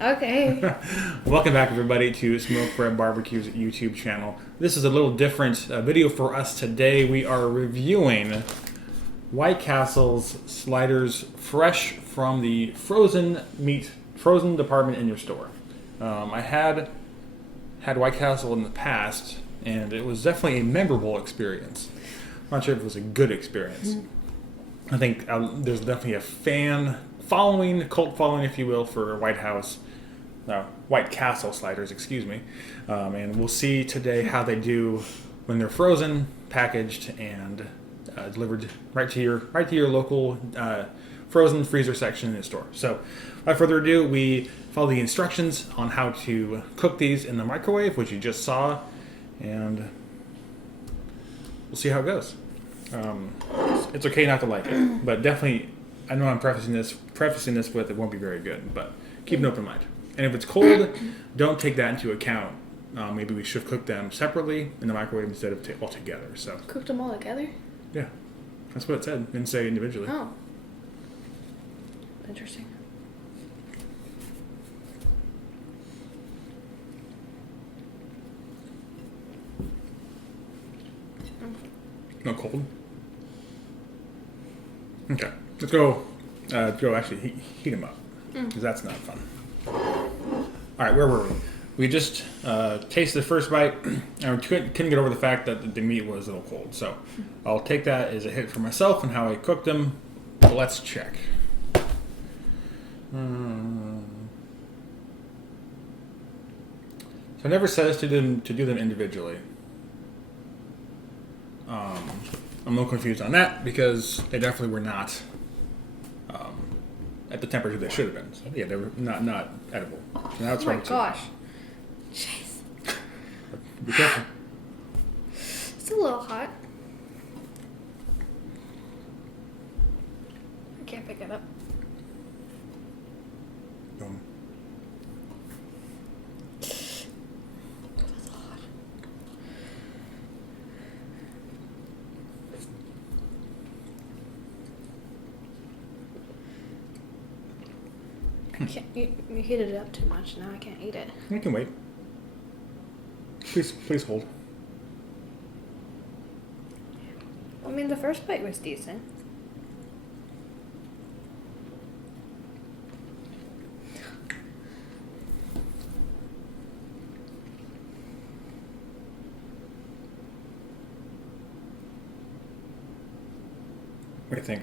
Okay. Welcome back, everybody, to Smoke Bread Barbecue's YouTube channel. This is a little different video for us today. We are reviewing White Castle's sliders fresh from the frozen department in your store. I had White Castle in the past, and it was definitely a memorable experience. I'm not sure if it was a good experience. I think there's definitely a cult following, if you will, for White Castle sliders, excuse me. And we'll see today how they do when they're frozen, packaged, and delivered right to your local frozen freezer section in the store. So, without further ado, we follow the instructions on how to cook these in the microwave, which you just saw, and we'll see how it goes. It's okay not to like it, but definitely, I know I'm prefacing this with it won't be very good, but keep an open mind. And if it's cold, don't take that into account. Maybe we should cook them separately in the microwave instead of all together. So Cooked them all together? yeah, that's what it said. It didn't say individually. Oh. Interesting. No cold. Okay, let's go. Actually heat them up because that's not fun. All right, where were we? We just tasted the first bite, and we couldn't get over the fact that the meat was a little cold. So I'll take that as a hit for myself and how I cooked them. But let's check. So I never says to do them individually. I'm a little confused on that because they definitely were not at the temperature they should have been. So yeah, they were not edible. So now it's Oh my ready to- gosh. Jeez. Be careful. It's a little hot. I can't pick it up. Boom. That's hot. I can't. You heated it up too much. Now I can't eat it. We can wait. Please hold. I mean, the first bite was decent. What do you think?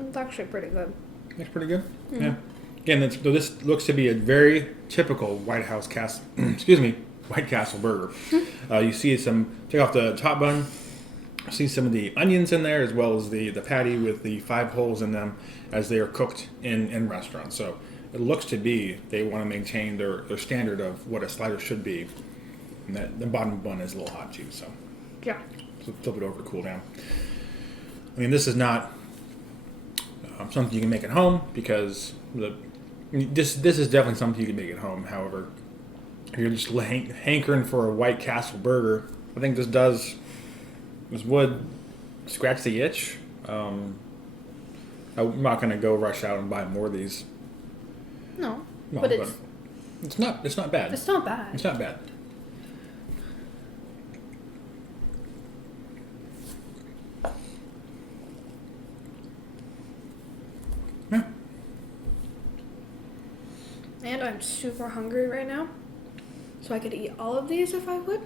It's actually pretty good. That's pretty good. Yeah. Again, this looks to be a very typical White Castle burger. You see take off the top bun. See some of the onions in there, as well as the patty with the 5 holes in them as they are cooked in restaurants. So it looks to be they want to maintain their standard of what a slider should be. And that the bottom bun is a little hot too, so Yeah. flip it over to cool down. I mean, this is not something you can make at home because this is definitely something you can make at home. However, if you're just hankering for a White Castle burger, I think this would scratch the itch. I'm not going to go rush out and buy more of these. No, No, but it's not bad. it's not bad. It's not bad. Yeah. And I'm super hungry right now, so I could eat all of these if I would.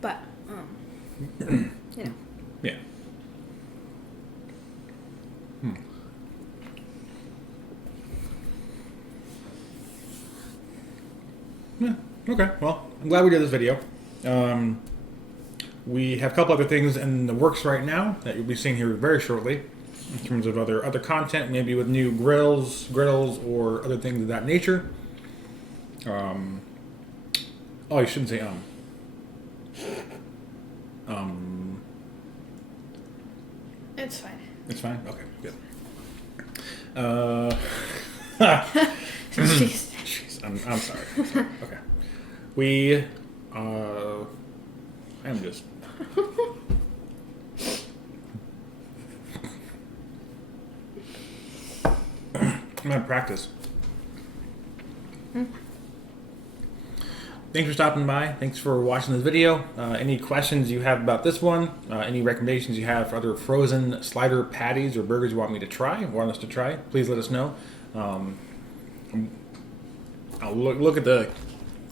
But you know. Yeah. Yeah. Okay. Well, I'm glad we did this video. We have a couple other things in the works right now that you'll be seeing here very shortly, in terms of other content, maybe with new griddles, or other things of that nature. Oh, you shouldn't say It's fine. It's fine. Okay, good. Jeez. Jeez, I'm sorry. Okay, we. I'm just. I'm out of practice. Thanks for stopping by. Thanks for watching this video. Any questions you have about this one, any recommendations you have for other frozen slider patties or burgers you want us to try, please let us know. I'll look at the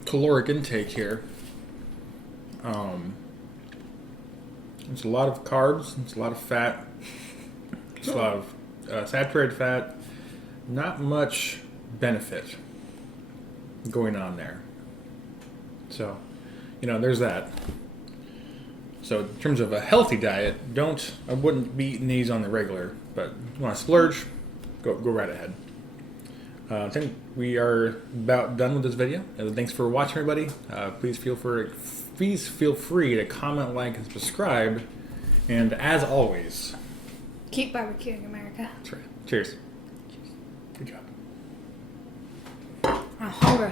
caloric intake here. It's a lot of carbs, it's a lot of fat, it's a lot of saturated fat, not much benefit going on there. So, there's that. So in terms of a healthy diet, I wouldn't be eating these on the regular, but if you want to splurge, go right ahead. I think we are about done with this video. Thanks for watching, everybody. Please feel free to comment, like, and subscribe. And as always, keep barbecuing, America. That's right. Cheers. Good job. I'm hungry.